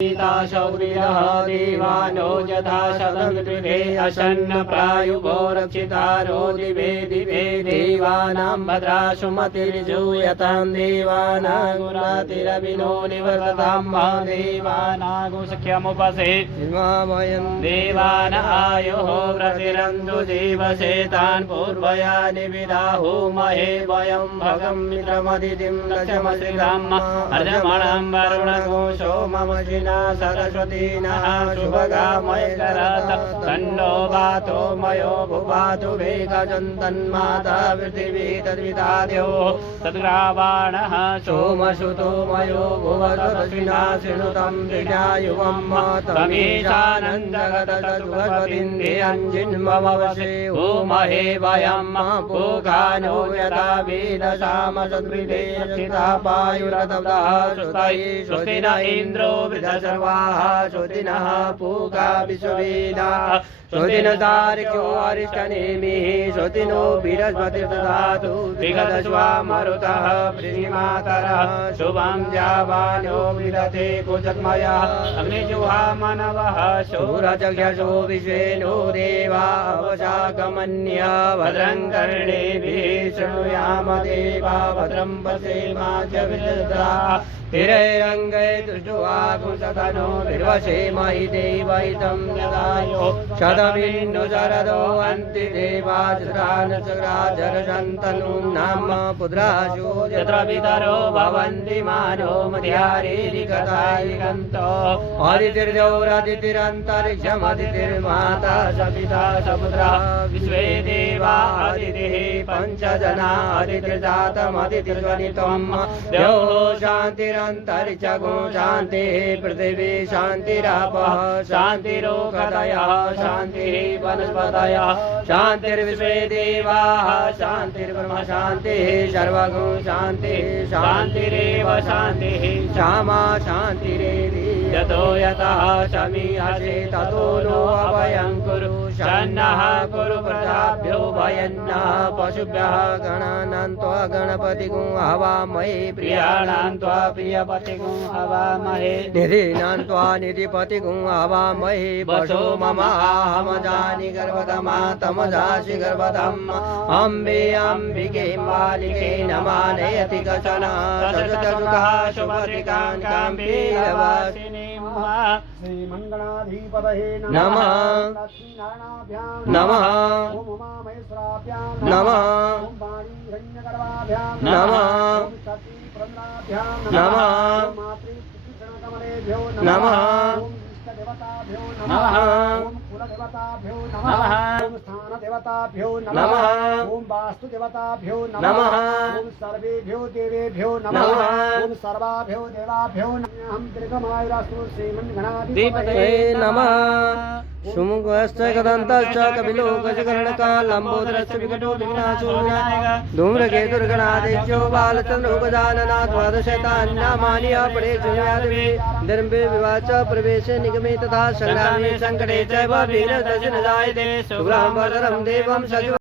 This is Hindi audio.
शौर्यः देवानो यथा शतमृते असन्न प्रायुभो रक्षितारो दिवे दिवे देवानां भद्रासुमतिर्जूयतां देवानागुरातिरविनो निवर्ततां महादेवानागुसख्यमुपसे देवान आयुः प्रतिरन्तु जीवसेतान् पूर्वया निविदाहु महे वयं भगं मित्रमदितिं लक्ष्मश्रिधाम् अर्जमणं वरुणगो सोममजिन सरस्वती नः शुभगामय करत तन्नो वातो मयो भुवातु वेगजन्तन्माता पृथिवी तद्विताद्यो तद्ग्रावाणः सोमसुतो मयो भुवतरश्विना शृणुतं दृढायुवं तमीशानन्दगतसुभवतिन्धियञ्जिन्ममवशे ओमहे वयं पूगानो यथा वेदसामसद्वृते रक्षितापायुरतब्दः श्रुतैः श्रुति न इन्द्रो सर्वाः श्रुतिनः पूगा विश्ववेदा श्रुतिनो तारिक्यो अरिष्टनेमिः श्रुतिनो बृहस्पतिः ददातु विगतश्वा मरुतः पृथिमातरः शुभं जावानो विदते कुजन्मयः अग्निजुहा मनवः शूरचक्षसो विश्वेनो देवा अवशाकमन्या भद्रं कर्णेभिः शृणुयाम देवा भद्रं पश्येमा च विदधा तिरैरङ्गै दुष्टुवाकुशतनो निर्वशेमहि देवहितं यदायो शतमिन्दु शरदो अन्ति देवाजरानचराजरशन्तनुं नाम पुत्राशो यत्र पितरो भवन्ति मानो मध्यारेरिकतायिकन्तो अदितिर्जौरदितिरन्तरिक्षमदितिर्माता सपिता सपुत्रः विश्वे देवा अदितिः पञ्चजना अदितिर्जातमदितिर्जनितं द्यौः शान्तिरन्तरिक्षगो शान्तिः पृथिवी शान्तिरापः शान्तिरोगदयः शान्तिः वनस्पतयः शान्तिर्विश्वे देवाः शान्तिर्ब्रह्म शान्तिः सर्वगो शान्तिः शान्तिरेव शान्तिः क्षमा शान्तिरेवि यतो यतः समीहसे ततो नो अभयं कुरु शन्नः कुरु प्रजाभ्यो भयन्नः पशुभ्यः गणानां त्वा गणपतिगुं हवामहे प्रियाणां त्वा प्रियपतिगुं हवामहे निधीनां त्वा निधिपतिगुं हवामहे वशो ममाहमजानि गर्भतमा तमजासि गर्भतम् अम्बे अम्बिके मालिके नमानयति कचन सचतुर्गा शुभरिकाङ्काम्बे वासिनी श्रीमङ्गलाधिपतये नमः नमः नमः नमः नमः नमः नमः कुलदेवताभ्यो नमः ओम स्थानदेवताभ्यो नमः ओम वास्तुदेवताभ्यो नमः ओम सर्वेभ्यो देवेभ्यो नमः ओम सर्वाभ्यो देवाभ्यो नमः हम दीर्घमायुरास्तु श्रीमन्गणाधिपतये नमः सुमुखश्च कदन्तश्च कपिलो गजकर्णकालम्बोदरश्च विकटो विघ्नाशो धूम्रकेतुर्गणादित्यो बालचन्द्रो गजानना द्वादशैतान्नामानि अपरेषु यादवे धर्मे विवाच प्रवेशे निगमे तथा संग्रामे संकटे च वीरदर्शन जायते शुभ्रं वरदं देवं सजि